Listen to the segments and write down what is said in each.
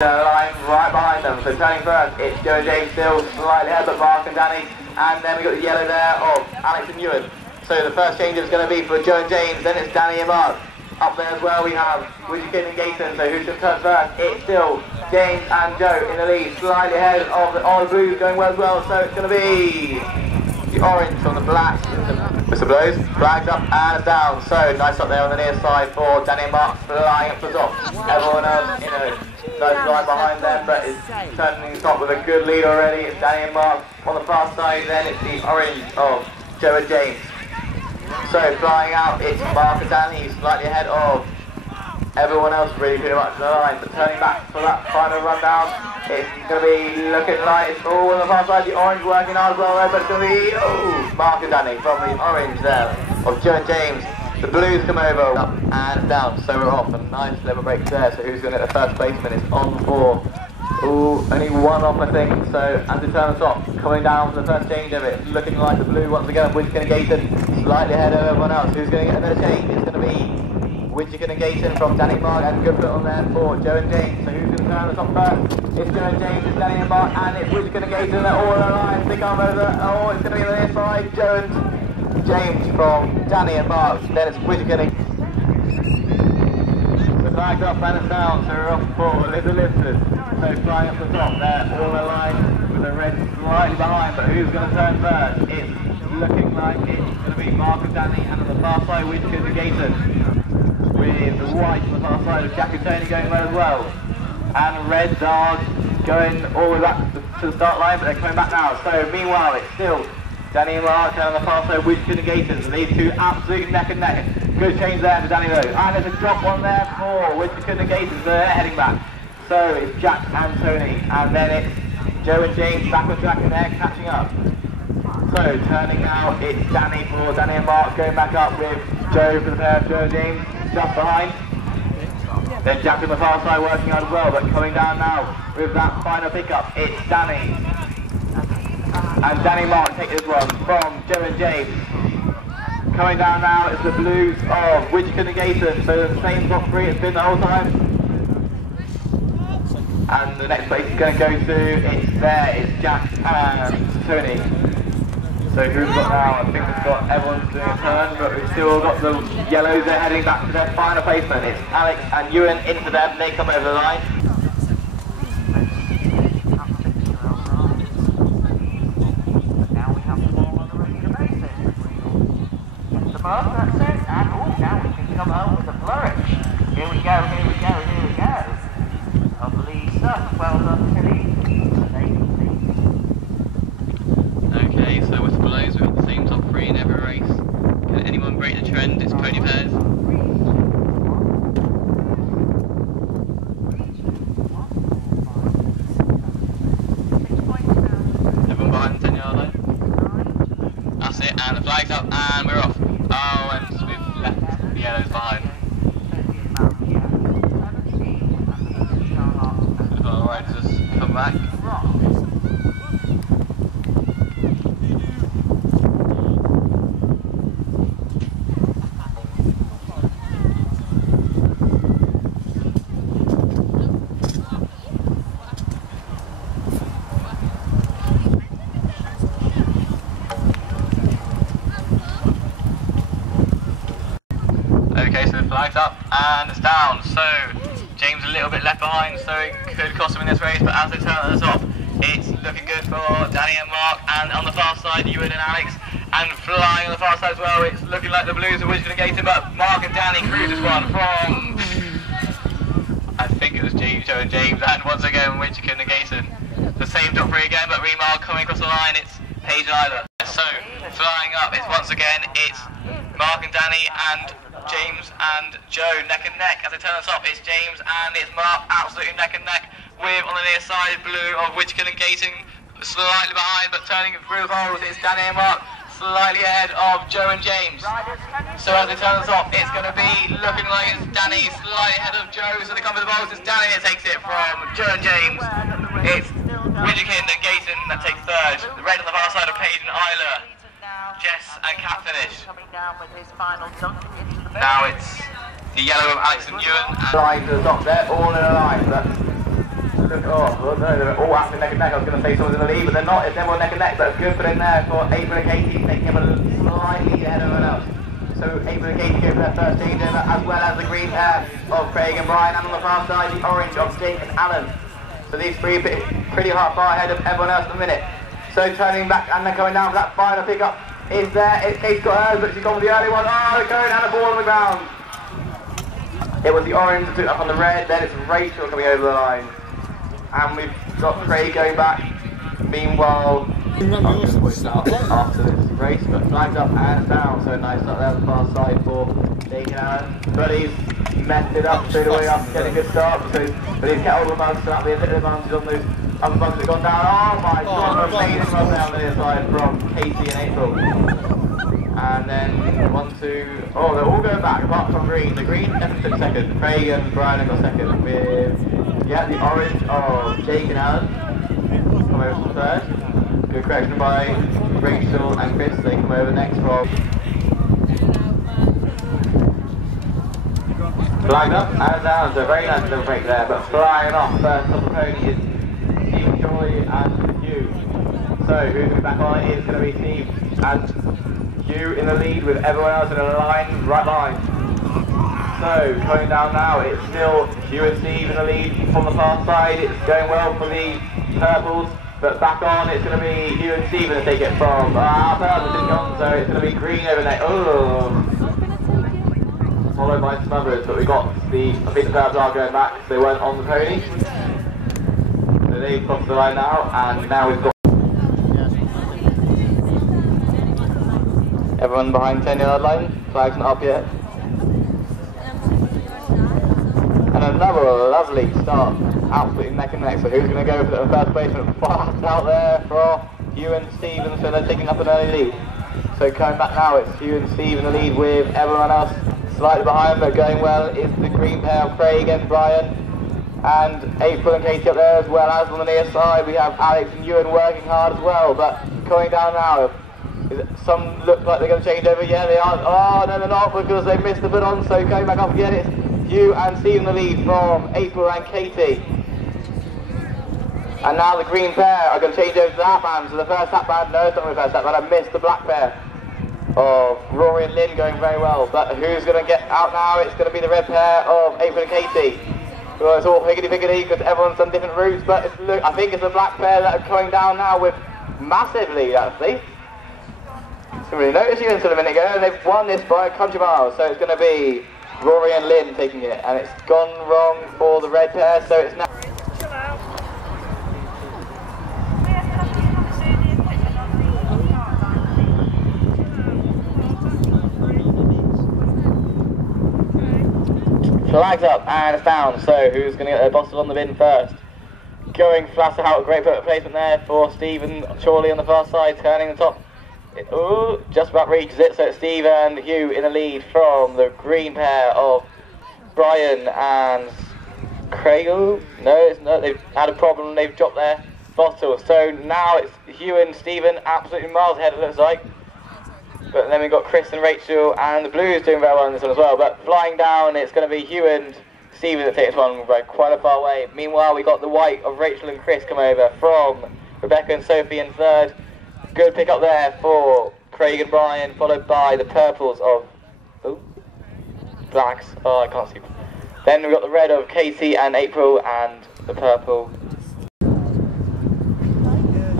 Line right behind them, so turning first, it's Joe and James still slightly ahead, but Mark and Danny, and then we got the yellow there of Alex and Euan. So the first change is going to be for Joe and James, then it's Danny and Mark. Up there as well we have Widgekin and Gayton, so who's going to turn first? It's still James and Joe in the lead, slightly ahead of the blues going well as well, so it's going to be the orange on the black. Mr. Blows, flags up and down, so nice up there on the near side for Danny and Mark flying up the top. Everyone else, nice line behind them, but it's turning the top with a good lead already. It's Danny and Mark on the far side, then it's the orange of Joe and James. So flying out, it's Mark and Danny slightly ahead of everyone else really pretty much in the line, but turning back for that final rundown, it's going to be looking like it's all on the far side, the orange working hard as well there, but it's going to be Mark and Danny from the orange there of Joe and James. The blues come over, up and down, so we're off. A nice level break there, so who's going to get the first placement? It's on for, only one off I think, so as it turns top, coming down for the first change of it, looking like the blue once again, Widgekin and Gayton, slightly ahead of everyone else. Who's going to get a better change? It's going to be Widgekin and Gayton from Danny Mark, and good foot on there for Joe and James. So who's going to turn the top first? It's Joe and James, it's Danny and Mark, and it's Widgekin and Gayton, they're all aligned, they come over, it's going to be on the inside, Joe and James from Danny and Mark, then it's Widgekin and the flags up and it's down, so we're off for Little Lifters. So flying up the top, they're all aligned with the red slightly behind, but who's going to turn first? It's looking like it's going to be Mark and Danny, and on the far side Widgekin and Gayton, with the white on the far side of Jack and Tony going well as well, and reds are going all the way back to the start line, but they're coming back now. So meanwhile it's still Danny and Mark down on the far side, Widgekin and Gayton, so these two absolutely neck and neck. Good change there to Danny though, and there's a drop one there for Widgekin and Gayton, so they're heading back. So it's Jack and Tony, and then it's Joe and James back on track and they're catching up. So turning now, it's Danny for Danny and Mark going back up with Joe for the pair of Joe and James just behind. Then Jack on the far side working hard as well, but coming down now with that final pickup, it's Danny. And Danny Mark take this one from Joe and James. Coming down now is the blues of Widgekin and Gayton, so the same top three it's been the whole time. And the next place is going to go to, it's Jack and Tony. So who's got now? I think we've got everyone's doing a turn, but we've still got the yellows, they're heading back to their final placement. It's Alex and Euan into them, they come over the line. That's it, and now we can come home with a flourish. Here we go, here we go, here we go. Lovely stuff, well done Tilly. Okay, so with the belows we've got the same top three in every race. Can anyone break the trend? It's pony pairs. Everyone behind the 10-yard line? That's it, and the flag's up and we're off. Oh, and we've left the yellows behind. So alright, just come back. Okay, so the flag's up and it's down, so James a little bit left behind, so it could cost him in this race, but as they turn at the top, it's looking good for Danny and Mark, and on the far side, Euan and Alex, and flying on the far side as well, it's looking like the blues are Widgekin and Gayton, but Mark and Danny cruise this one from, I think it was Joe and James, and once again, Widgekin and Gayton. The same top three again, but meanwhile, coming across the line, it's Paige and Isla. So, flying up, it's once again, it's Mark and Danny, and James and Joe neck and neck. As they turn on top, it's James and it's Mark absolutely neck and neck with on the near side blue of Widgekin and Gayton slightly behind, but turning through the holes, it's Danny and Mark slightly ahead of Joe and James. So as they turn on top, it's going to be looking like it's Danny slightly ahead of Joe, so they come with the balls, it's Danny that takes it from Joe and James. It's Widgekin and Gayton that takes third. The red on the far side of Paige and Isla. Jess and Cat finish. Now it's the yellow of Alex and Euan. Line to the top there, all in a line, but Oh no, they're all actually neck and neck. I was going to say someone's in the lead, but they're not. It's everyone neck and neck. That's good put in there for April and Katie, taking up a slightly ahead of everyone else. So April and Katie go for their first changeover, as well as the green pair of Craig and Brian, and on the far side, the orange of Jake and Alan. So these three pretty far ahead of everyone else at the minute. So turning back and then coming down for that final pickup is there. Kate's got hers, but she's gone with the early one. Oh, the cone and the ball on the ground. It was the orange that took up on the red, then it's Rachel coming over the line. And we've got Craig going back. Meanwhile, after this race, but flags up and down, so nice up there on the far side for Jake and Alan. But he's messed it up straight away after getting a good start, but he's kept all the mugs, so that'll be a little advantage on those other mugs that have gone down. Oh my god, amazing run down the other side from Katie and April. And then 1, 2, oh, they're all going back apart from green. The green definitely took second. Craig and Brian have got second with, yeah, the orange of Jake and Alan come over from third. Good correction by Rachel and Chris, they come over next from. Flagged up and down, so very nice little break there, but flying off first on the pony is Steve, Joy and Hugh. So who's going to be back on it is going to be Steve and Hugh in the lead with everyone else in a line, right line. So coming down now, it's still Hugh and Steve in the lead from the far side. It's going well for the purples, but back on it's going to be Hugh and Steve to take it from purples didn't go on, so it's going to be green over there. Oh, followed by some others, but we got the, I think the purples are going back, so they weren't on the pony. So they've crossed the line now, and now we've got everyone behind 10-yard line, flags not up yet. And another lovely start, absolutely neck and neck. So who's going to go for the first placement? Fast out there for Hugh and Steve, and so they're taking up an early lead. So coming back now, it's Hugh and Steve in the lead with everyone else slightly behind, but going well is the green pair of Craig and Brian. And April and Katie up there, as well as on the near side we have Alex and Euan working hard as well. But coming down now, some look like they're going to change over. Yeah, they are. Oh, no, they're not, because they missed the put on. So going back up again, it's Hugh and Steve in the lead from April and Katie. And now the green pair are going to change over to the hat band. So the first hat band, no, it's not the first hat band. I missed the black pair of Rory and Lynn going very well. But who's going to get out now? It's going to be the red pair of April and Katie. Well, it's all higgity-piggity because everyone's done different routes. But it's, look, I think it's the black pair that are coming down now with massive lead, actually. Didn't really notice you until a minute ago, and they've won this by a country mile. So it's going to be Rory and Lynn taking it, and it's gone wrong for the red pair. So it's now. Flags up and it's down. So who's going to get their bosses on the bin first? Going flat out, a great placement there for Stephen Chorley on the far side, turning the top. Ooh, just about reaches it, so it's Steve and Hugh in the lead from the green pair of Brian and Craig. Ooh, no, it's not, they've had a problem, they've dropped their bottle. So now it's Hugh and Stephen, absolutely miles ahead it looks like. But then we've got Chris and Rachel, and the blues doing very well on this one as well. But flying down, it's going to be Hugh and Stephen that take this one by quite a far way. Meanwhile, we got the white of Rachel and Chris come over from Rebecca and Sophie in third. Good pick up there for Craig and Brian, followed by the purples of blacks. Oh, I can't see. Then we've got the red of Katie and April, and the purple.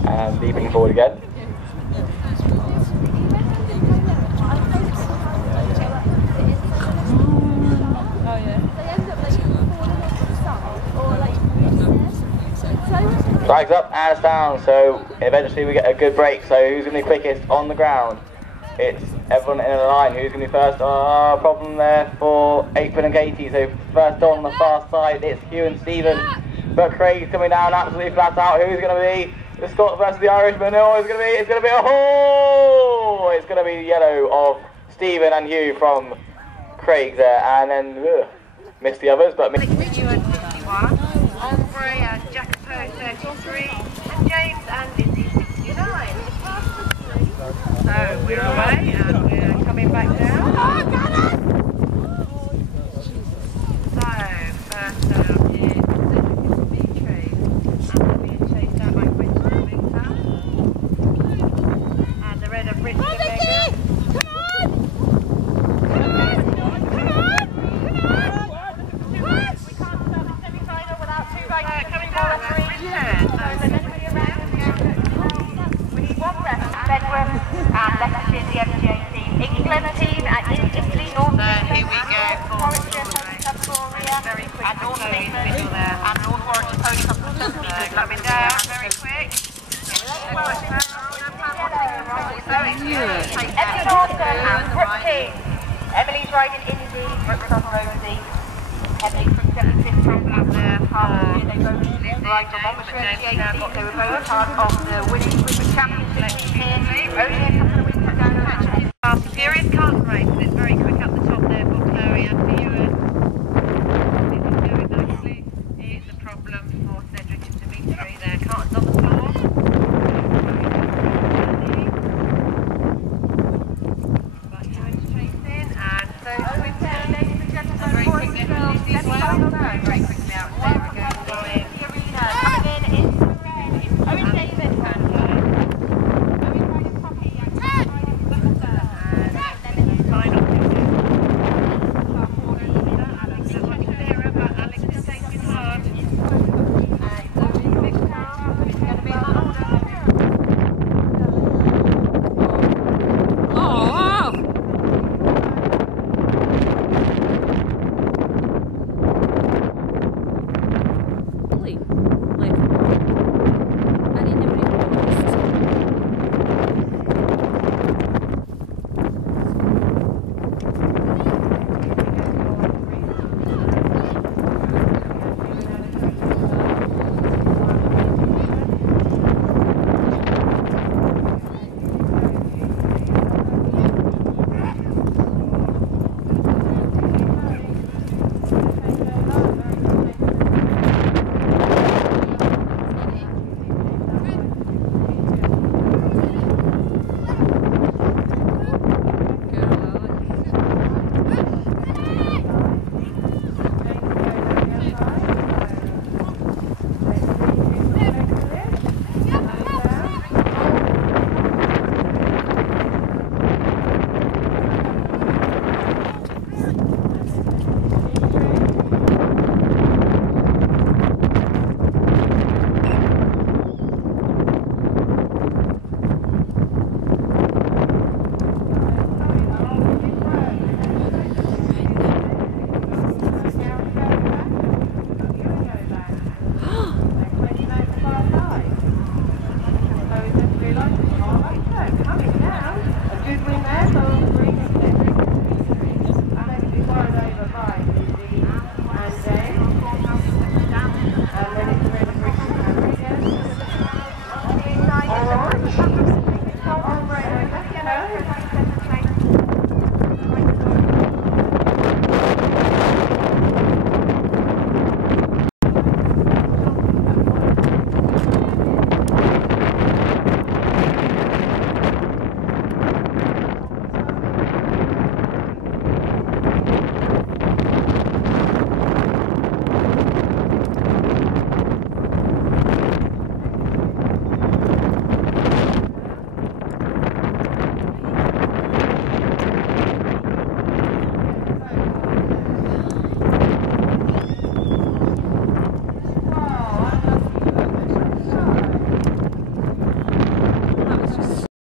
And leaping forward again. Flags up and it's down, so eventually we get a good break. So who's going to be quickest on the ground? It's everyone in a line. Who's going to be first? Oh, problem there for April and Katie. So first on the far side, it's Hugh and Stephen. But Craig's coming down absolutely flat out. Who's going to be the Scot versus the Irishman? Oh, it's going to be a hole! It's going to be the yellow of Stephen and Hugh from Craig there, and then missed the others, but. Euan 51, Aubrey and Jacopo 33, and James and Lizzie 69. So we're away and we're coming back down. So first down is Beatrice. team at Italy, North Here we go. Warwickshire, Victoria. Very quick. And North Warwickshire there. And North Warwickshire pony comes from Centre. Coming down very quick. Emily Norton and Brooke team. Emily's riding Indy, Brooke's on Rosie. Emily from 75th travel up there. They both ride on the 2018. They were both part of the winning British Championship here. Only a couple of weeks ago actually. Fast and Furious Carlton race, and it's very quick up the top there for Chloe and for Euan. This is going nicely. Here's a problem for Cedric and Dimitri.